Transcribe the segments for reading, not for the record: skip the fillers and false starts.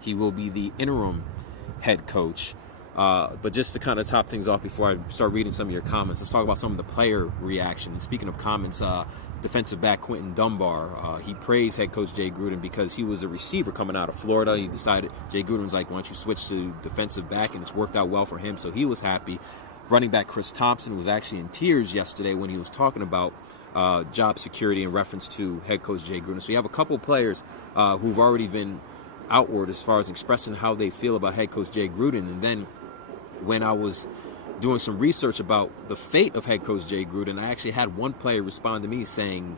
he will be the interim head coach. But just to kind of top things off before I start reading some of your comments, let's talk about some of the player reaction. And speaking of comments, defensive back Quentin Dunbar, he praised head coach Jay Gruden because he was a receiver coming out of Florida. He decided, Jay Gruden was like, why don't you switch to defensive back? And it's worked out well for him, so he was happy. Running back Chris Thompson was actually in tears yesterday when he was talking about job security in reference to head coach Jay Gruden. So you have a couple of players who've already been outward as far as expressing how they feel about head coach Jay Gruden. And then when I was doing some research about the fate of head coach Jay Gruden, I actually had one player respond to me saying,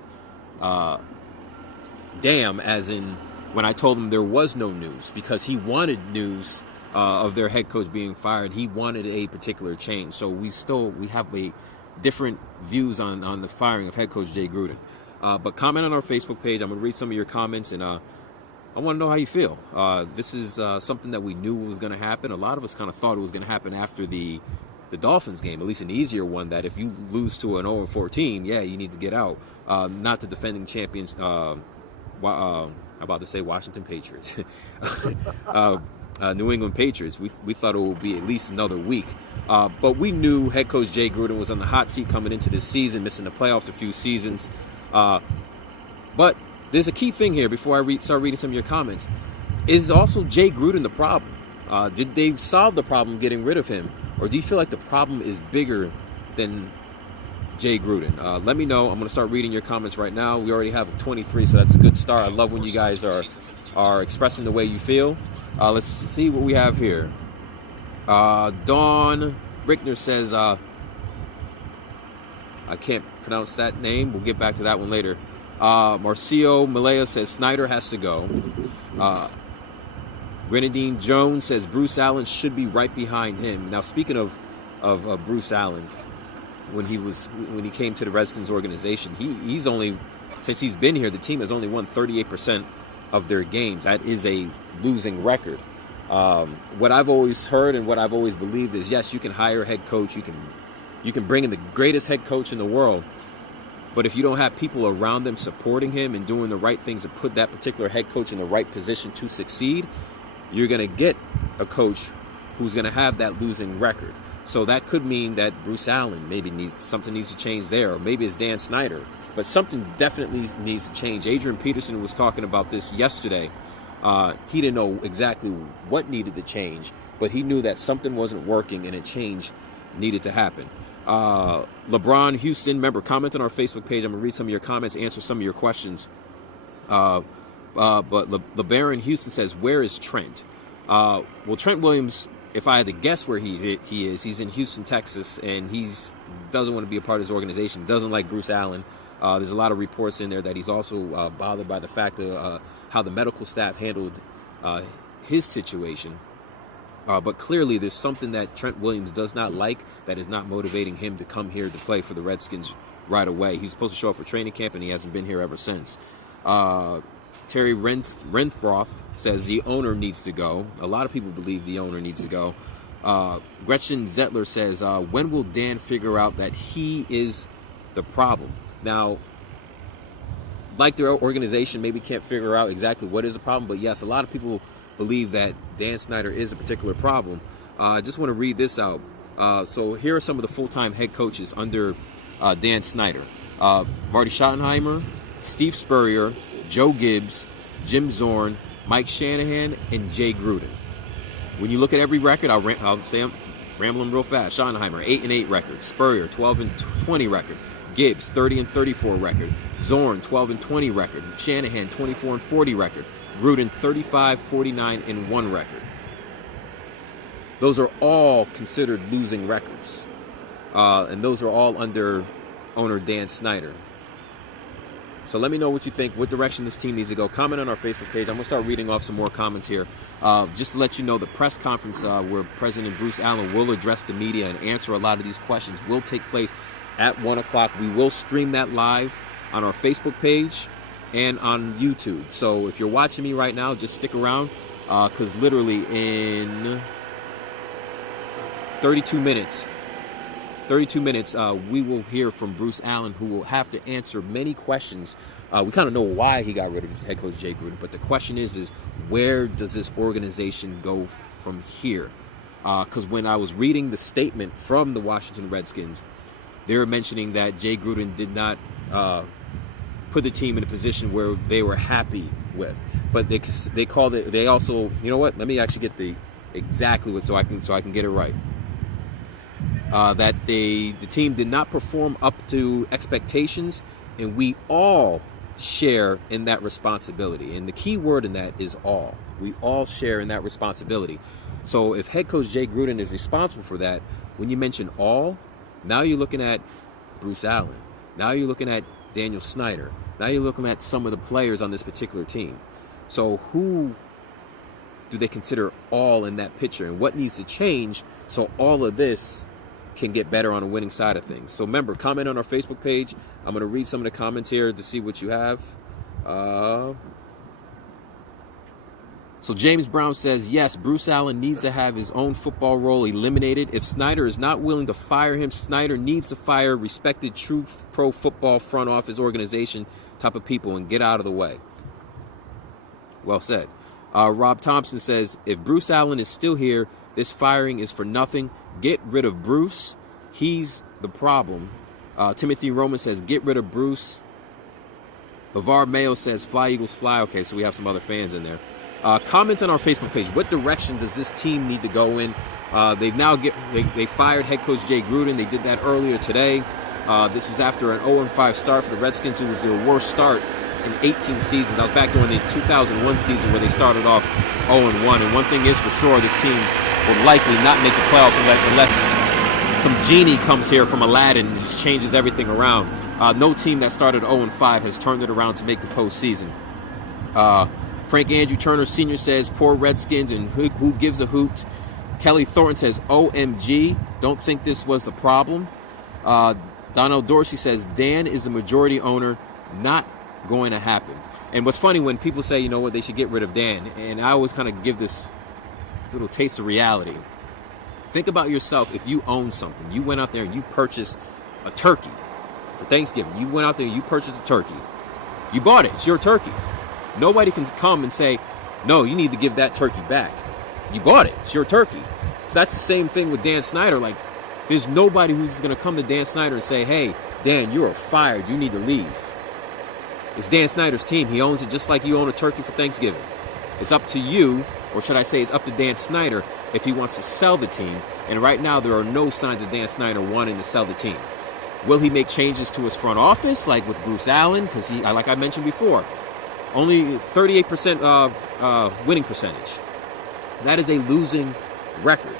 damn, as in when I told him there was no news, because he wanted news of their head coach being fired. He wanted a particular change. So we have a different views on the firing of head coach Jay Gruden. But comment on our Facebook page. I'm going to read some of your comments, and I want to know how you feel. This is something that we knew was going to happen. A lot of us kind of thought it was going to happen after the Dolphins game, at least an easier one, that if you lose to an 0-14, yeah, you need to get out. Not the defending champions, I'm about to say Washington Patriots. New England Patriots. We thought it would be at least another week. But we knew head coach Jay Gruden was on the hot seat coming into this season, missing the playoffs a few seasons. But there's a key thing here before I start reading some of your comments. Is also Jay Gruden the problem? Did they solve the problem getting rid of him? Or do you feel like the problem is bigger than Jay Gruden? Let me know. I'm going to start reading your comments right now. We already have 23, so that's a good start. I love when you guys are expressing the way you feel. Let's see what we have here. Dawn Rickner says, I can't pronounce that name. We'll get back to that one later. Marcio Malaya says Snyder has to go. Grenadine Jones says Bruce Allen should be right behind him. Now, speaking of Bruce Allen, when he came to the Redskins organization, he's only, since he's been here, the team has only won 38% of their games. That is a losing record. What I've always heard and what I've always believed is, yes, you can hire a head coach, you can bring in the greatest head coach in the world, but if you don't have people around them supporting him and doing the right things to put that particular head coach in the right position to succeed, you're going to get a coach who's going to have that losing record. So that could mean that Bruce Allen maybe needs to change there, or maybe it's Dan Snyder. But something definitely needs to change. Adrian Peterson was talking about this yesterday. He didn't know exactly what needed to change, but he knew that something wasn't working and a change needed to happen. LeBron Houston, remember, comment on our Facebook page. I'm going to read some of your comments, answer some of your questions. But LeBaron Houston says, where is Trent? Well, Trent Williams, if I had to guess where he is, he's in Houston, Texas, and doesn't want to be a part of his organization, doesn't like Bruce Allen. There's a lot of reports in there that he's also bothered by the fact of how the medical staff handled his situation. But clearly there's something that Trent Williams does not like that is not motivating him to come here to play for the Redskins right away. He's supposed to show up for training camp, and he hasn't been here ever since. Terry Renthroth says the owner needs to go. A lot of people believe the owner needs to go. Gretchen Zettler says, when will Dan figure out that he is the problem? Now, like their organization maybe can't figure out exactly what is the problem, but yes, a lot of people believe that Dan Snyder is a particular problem. I just want to read this out. So here are some of the full-time head coaches under Dan Snyder. Marty Schottenheimer, Steve Spurrier, Joe Gibbs, Jim Zorn, Mike Shanahan, and Jay Gruden. When you look at every record, I'll say I'm rambling real fast. Schottenheimer, 8-8 record. Spurrier, 12-20 record. Gibbs, 30-34 record. Zorn, 12-20 record. Shanahan, 24-40 record. Gruden, 35-49-1 record. Those are all considered losing records. And those are all under owner Dan Snyder. So let me know what you think, what direction this team needs to go. Comment on our Facebook page. I'm going to start reading off some more comments here. Just to let you know, the press conference where President Bruce Allen will address the media and answer a lot of these questions will take place at 1 o'clock. We will stream that live on our Facebook page and on YouTube. So if you're watching me right now, just stick around because literally in 32 minutes, 32 minutes, we will hear from Bruce Allen, who will have to answer many questions. We kind of know why he got rid of head coach Jay Gruden, but the question is where does this organization go from here? Because when I was reading the statement from the Washington Redskins, they were mentioning that Jay Gruden did not put the team in a position where they were happy with. But they called it. They also, you know what? Let me actually get the exactly what so I can get it right. That the team did not perform up to expectations, and we all share in that responsibility. And the key word in that is all. We all share in that responsibility. So if head coach Jay Gruden is responsible for that, when you mention all, now you're looking at Bruce Allen. Now you're looking at Daniel Snyder. Now you're looking at some of the players on this particular team. So who do they consider all in that picture, and what needs to change so all of this can get better on the winning side of things? So remember, comment on our Facebook page. I'm going to read some of the comments here to see what you have. So James Brown says, yes, Bruce Allen needs to have his own football role eliminated. If Snyder is not willing to fire him, Snyder needs to fire respected true pro football front office organization type of people and get out of the way. Well said. Rob Thompson says, if Bruce Allen is still here, this firing is for nothing. Get rid of Bruce. He's the problem. Timothy Roman says, get rid of Bruce. LeVar Mayo says, fly, Eagles, fly. Okay, so we have some other fans in there. Comment on our Facebook page. What direction does this team need to go in? They fired head coach Jay Gruden. They did that earlier today. This was after an 0-5 start for the Redskins. It was their worst start in 18 seasons. I was back during the 2001 season where they started off 0-1. And one thing is for sure, this team will likely not make the playoffs unless some genie comes here from Aladdin and just changes everything around. No team that started 0-5 has turned it around to make the postseason. Frank Andrew Turner Sr. says, poor Redskins, and who gives a hoot? Kelly Thornton says, OMG, don't think this was the problem. Donald Dorsey says, Dan is the majority owner, not going to happen. And what's funny when people say, you know what, they should get rid of Dan, and I always kind of give this little taste of reality. Think about yourself. If you own something, you went out there and you purchased a turkey for Thanksgiving. You went out there and you purchased a turkey. You bought it. It's your turkey. Nobody can come and say, no, you need to give that turkey back. You bought it. It's your turkey. So that's the same thing with Dan Snyder. Like, there's nobody who's going to come to Dan Snyder and say, hey, Dan, you are fired. You need to leave. It's Dan Snyder's team. He owns it just like you own a turkey for Thanksgiving. It's up to you, or should I say it's up to Dan Snyder if he wants to sell the team. And right now there are no signs of Dan Snyder wanting to sell the team. Will he make changes to his front office like with Bruce Allen? Because like I mentioned before, only 38% winning percentage. That is a losing record.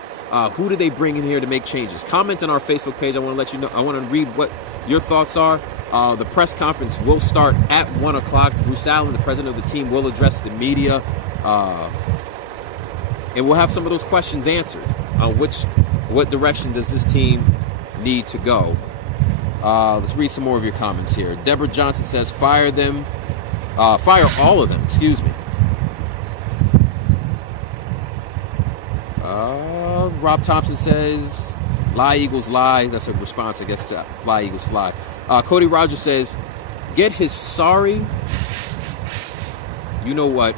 Who do they bring in here to make changes? Comment on our Facebook page. I want to let you know. I want to read what your thoughts are. The press conference will start at 1 o'clock. Bruce Allen, the president of the team, will address the media. And we'll have some of those questions answered. What direction does this team need to go? Let's read some more of your comments here. Deborah Johnson says, fire them. Fire all of them, excuse me. Rob Thompson says, lie, Eagles, lie. That's a response, I guess, to fly, Eagles, fly. Cody Rogers says, get his sorry, you know what,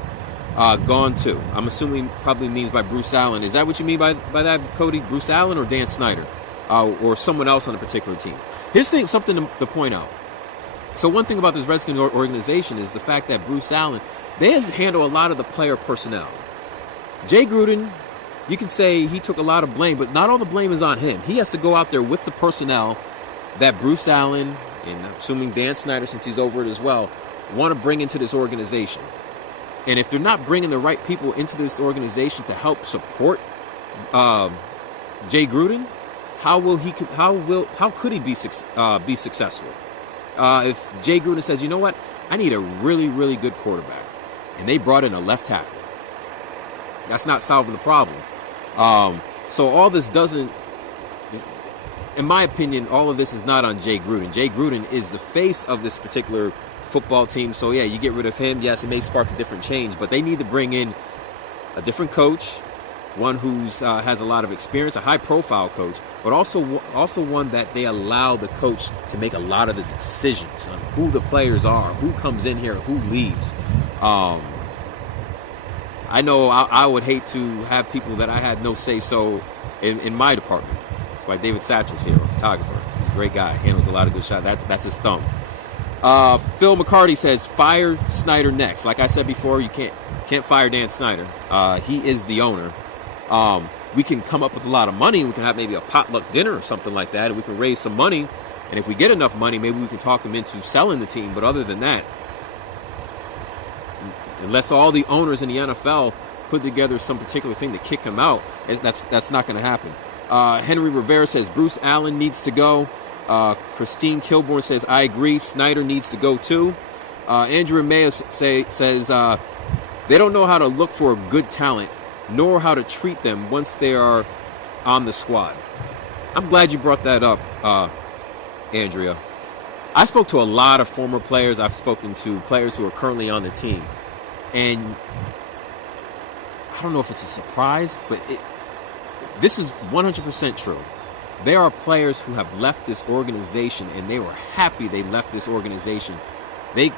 gone too. I'm assuming probably means by Bruce Allen. Is that what you mean by that, Cody? Bruce Allen or Dan Snyder? Or someone else on a particular team? Here's something to point out. So one thing about this Redskins organization is the fact that Bruce Allen, they handle a lot of the player personnel. Jay Gruden, you can say he took a lot of blame, but not all the blame is on him. He has to go out there with the personnel that Bruce Allen, and I'm assuming Dan Snyder, since he's over it as well, want to bring into this organization. And if they're not bringing the right people into this organization to help support Jay Gruden, how could he be successful? If Jay Gruden says, you know what, I need a really, really good quarterback, and they brought in a left tackle, that's not solving the problem. So all this doesn't, in my opinion, all of this is not on Jay Gruden. Jay Gruden is the face of this particular football team. So yeah, you get rid of him. Yes, it may spark a different change, but they need to bring in a different coach, one who's has a lot of experience, a high-profile coach, but also one that they allow the coach to make a lot of the decisions on who the players are, who comes in here, who leaves. I know I would hate to have people that I had no say-so in my department. That's why David Satchel's here, a photographer. He's a great guy, handles a lot of good shots. That's his thumb. Phil McCarty says, fire Snyder next. Like I said before, you can't fire Dan Snyder. He is the owner. We can come up with a lot of money. We can have maybe a potluck dinner or something like that, and we can raise some money. And if we get enough money, maybe we can talk him into selling the team. But other than that, unless all the owners in the NFL put together some particular thing to kick him out, that's not going to happen. Henry Rivera says Bruce Allen needs to go. Christine Kilborn says, I agree, Snyder needs to go too. Andrew Mayo says they don't know how to look for good talent, nor how to treat them once they are on the squad. I'm glad you brought that up, Andrea. I spoke to a lot of former players. I've spoken to players who are currently on the team. And I don't know if it's a surprise, but this is 100% true. There are players who have left this organization, and they were happy they left this organization. They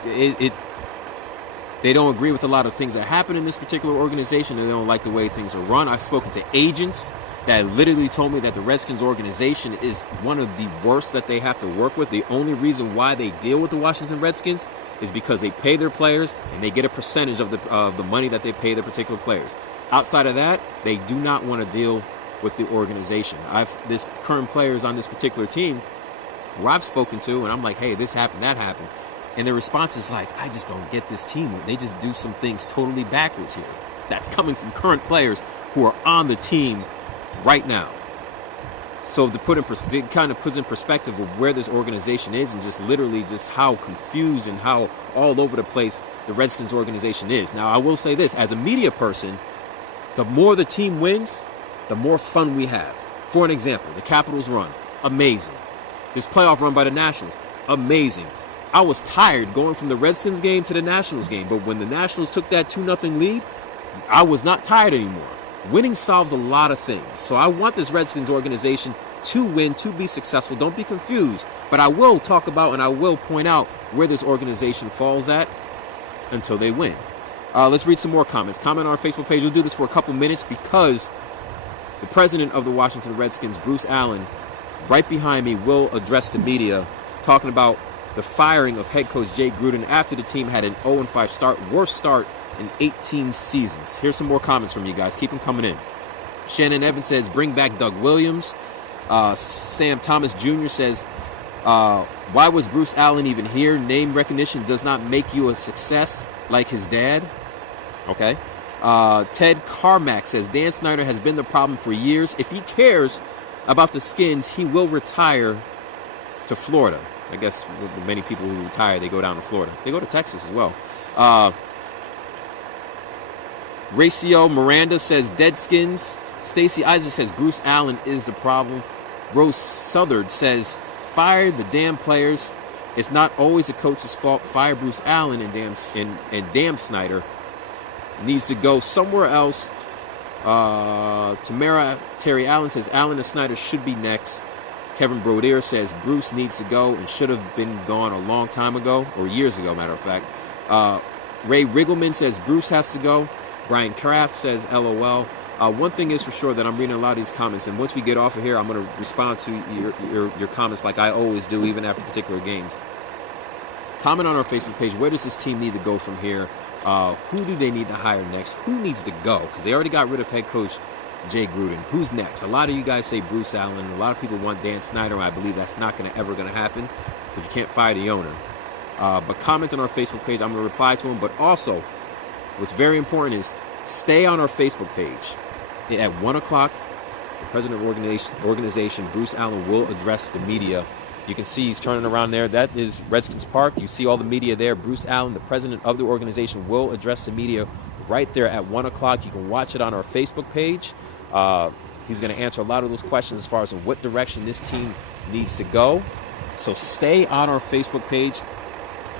don't agree with a lot of things that happen in this particular organization, and they don't like the way things are run. I've spoken to agents that literally told me that the Redskins organization is one of the worst that they have to work with. The only reason why they deal with the Washington Redskins is because they pay their players, and they get a percentage of the money that they pay their particular players. Outside of that, they do not want to deal with the organization. There's current players on this particular team where I've spoken to, and I'm like, hey, this happened, that happened. And their response is like, I just don't get this team. They just do some things totally backwards here. That's coming from current players who are on the team right now. So it kind of puts in perspective of where this organization is, and just literally just how confused and how all over the place the Redskins organization is. Now, I will say this, as a media person, the more the team wins, the more fun we have. For an example, the Capitals run, amazing. This playoff run by the Nationals, amazing. I was tired going from the Redskins game to the Nationals game, but when the Nationals took that 2-0 lead, I was not tired anymore. Winning solves a lot of things. So I want this Redskins organization to win, to be successful. Don't be confused. But I will talk about and I will point out where this organization falls at until they win. Let's read some more comments. Comment on our Facebook page. We'll do this for a couple minutes because the president of the Washington Redskins, Bruce Allen, right behind me, will address the media talking about the firing of head coach Jay Gruden after the team had an 0-5 start, worst start in 18 seasons. Here's some more comments from you guys. Keep them coming in. Shannon Evans says, bring back Doug Williams. Sam Thomas Jr. says, why was Bruce Allen even here? Name recognition does not make you a success like his dad. Okay. Ted Carmack says, Dan Snyder has been the problem for years. If he cares about the Skins, he will retire to Florida. I guess with many people who retire, they go down to Florida. They go to Texas as well. Racio Miranda says, dead Skins. Stacy Isaac says, Bruce Allen is the problem. Rose Southard says, fire the damn players. It's not always the coach's fault. Fire Bruce Allen and damn Snyder needs to go somewhere else. Tamara Terry Allen says, Allen and Snyder should be next. Kevin Brodier says, Bruce needs to go and should have been gone a long time ago, or years ago, matter of fact. Ray Riggleman says, Bruce has to go. Brian Kraft says, LOL. One thing is for sure that I'm reading a lot of these comments, and once we get off of here, I'm going to respond to your comments like I always do, even after particular games. Comment on our Facebook page, where does this team need to go from here? Who do they need to hire next? Who needs to go? Because they already got rid of head coach Jay Gruden. Who's next? A lot of you guys say Bruce Allen. A lot of people want Dan Snyder, and I believe that's not ever going to happen because you can't fire the owner. But comment on our Facebook page. I'm going to reply to them. But also, what's very important is stay on our Facebook page. At 1 o'clock, the president of the organization, Bruce Allen, will address the media. You can see he's turning around there. That is Redskins Park. You see all the media there. Bruce Allen, the president of the organization, will address the media right there at 1 o'clock. You can watch it on our Facebook page. He's going to answer a lot of those questions as far as in what direction this team needs to go. So stay on our Facebook page.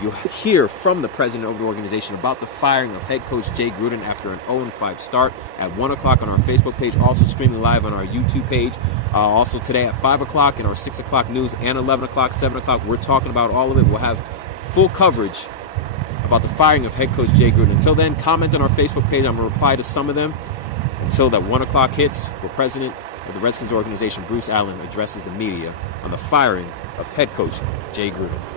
You'll hear from the president of the organization about the firing of head coach Jay Gruden after an 0-5 start at 1 o'clock on our Facebook page, also streaming live on our YouTube page. Also today at 5 o'clock in our 6 o'clock news and 11 o'clock, 7 o'clock, we're talking about all of it. We'll have full coverage about the firing of head coach Jay Gruden. Until then, comment on our Facebook page. I'm going to reply to some of them. Until that 1 o'clock hits, the president of the Redskins organization, Bruce Allen, addresses the media on the firing of head coach Jay Gruden.